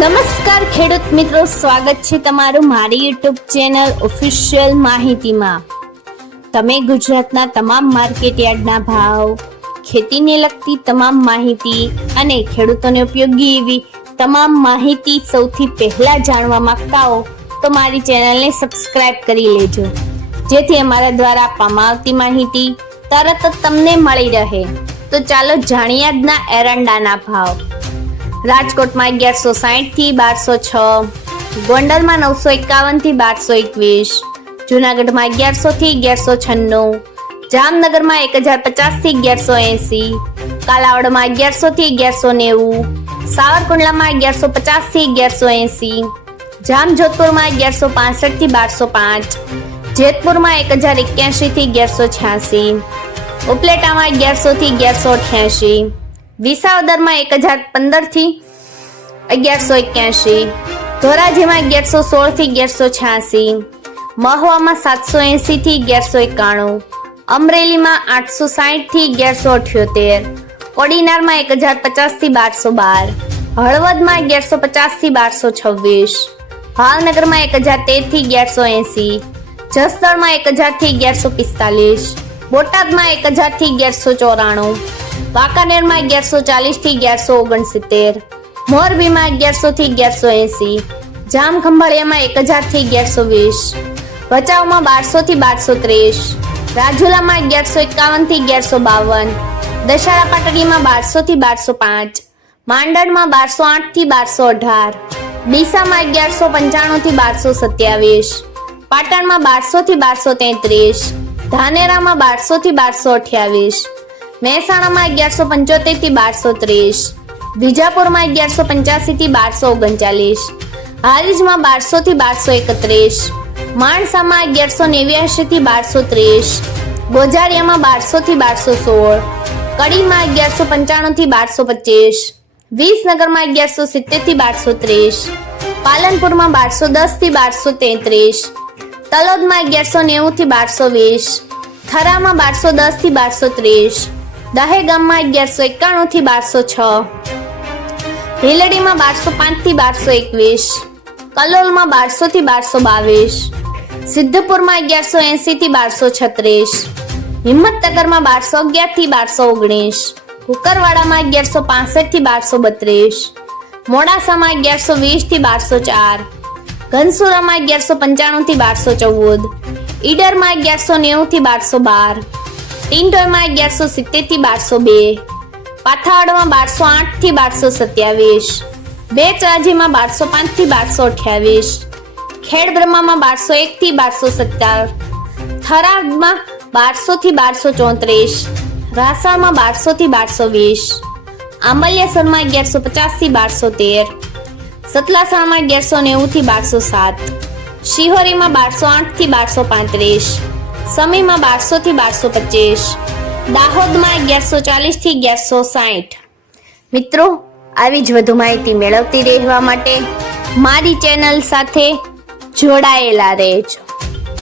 નમસ્કાર ખેડૂત મિત્રો, સ્વાગત છે તમારું મારી યુટ્યુબ ચેનલ ઓફિશિયલ માહિતીમાં। તમે ગુજરાતના તમામ માર્કેટયાર્ડના ભાવ, ખેતીને લગતી તમામ માહિતી અને ખેડૂતોને ઉપયોગી એવી તમામ માહિતી સૌથી પહેલા જાણવા માંગતા હો તો મારી ચેનલને સબસ્ક્રાઇબ કરી લેજો, જેથી અમારા દ્વારા આપવામાં આવતી માહિતી તરત જ તમને મળી રહે। તો ચાલો જાણીએ આજના એરંડાના ભાવ। રાજકોટમાં 1160 થી 1206, ગોંડલમાં 951 થી 1221, જૂનાગઢમાં 1100 થી 1196, જામનગરમાં 1050 થી 1180, કાલાવડમાં 1100 થી 1190, સાવરકુંડલામાં 1150 થી 1180, જામજોધપુરમાં 1165 થી 1205, જેતપુરમાં 1081 થી 1186, ઉપલેટામાં 1100 થી 1188, વિસાવદરમાં 1015 થી 1181, ધોરાજીમાં 1116 થી 1186, મહુવામાં 780 થી 1191, અમરેલીમાં 860 થી 1178, કોડીનારમાં 1050 થી 1212, હળવદમાં 1150 થી 1226, ભાવનગરમાં 1013 થી 1180, જસદણમાં 1000 થી 1145, બોટાદમાં 1000 થી 1194, વાંકાનેરમાં 1140 થી 1169, મોરબીમાં 1100 થી 1180, જામખંભાળિયામાં 1000 થી 1120, ભચાઉમાં 1200 થી 1230, રાજુલામાં 1151 થી 1152, દશાડા પાટડીમાં 1200 થી 1205, માંડળમાં 1208 થી 1218, ડીસામાં 1195 થી 1227, પાટણમાં 1200 થી 1233, ધાનેરામાં 1200 થી 1228, મહેસાણામાં 1175 થી 1230, વિજાપુરમાં 1185 થી 1239, હારીજમાં 1200 થી 1231, માણસામાં 1189 થી 1230, ગોજારિયામાં 1200 થી 1216, કડીમાં 1195 થી 1225, વિસનગરમાં 1170 થી 1230, પાલનપુરમાં 1210 થી 1233, તલોદમાં 1190 થી 1220, થરામાં 1210 થી 1230, દહેગામમાં 1191 થી 1206, ભીલડીમાં 1205 થી 1221, કલોલમાં 1200 થી 1222, સિદ્ધપુરમાં 1180 થી 1236, હિંમતનગરમાં 1211 થી 1219, કુકરવાડામાં 1165 થી 1232, મોડાસામાં 1120 થી 1204, ઘનસુરામાં 1195 થી 1214, ઈડરમાં 1190 થી 1212, ટિંડોયમાં 1170 થી 1202, પાથાવાડમાં 1208 થી 1227, બેચરાજીમાં 1205 થી 1228, ખેડબ્રહ્મામાં 1201 થી 1217, થરાદમાં 1200 થી 1234, રાસામાં 1200 થી 1220, આંબલિયાસરમાં 1150 થી 1213, સતલાસણામાં 1190 થી 1207, શિહોરીમાં 1208 થી 1235, સમીમાં 1200 થી 1225, દાહોદમાં 1140 થી 1160। મિત્રો, આવી જ વધુ માહિતી મેળવતી રહેવા માટે મારી ચેનલ સાથે જોડાયેલા રહેજો।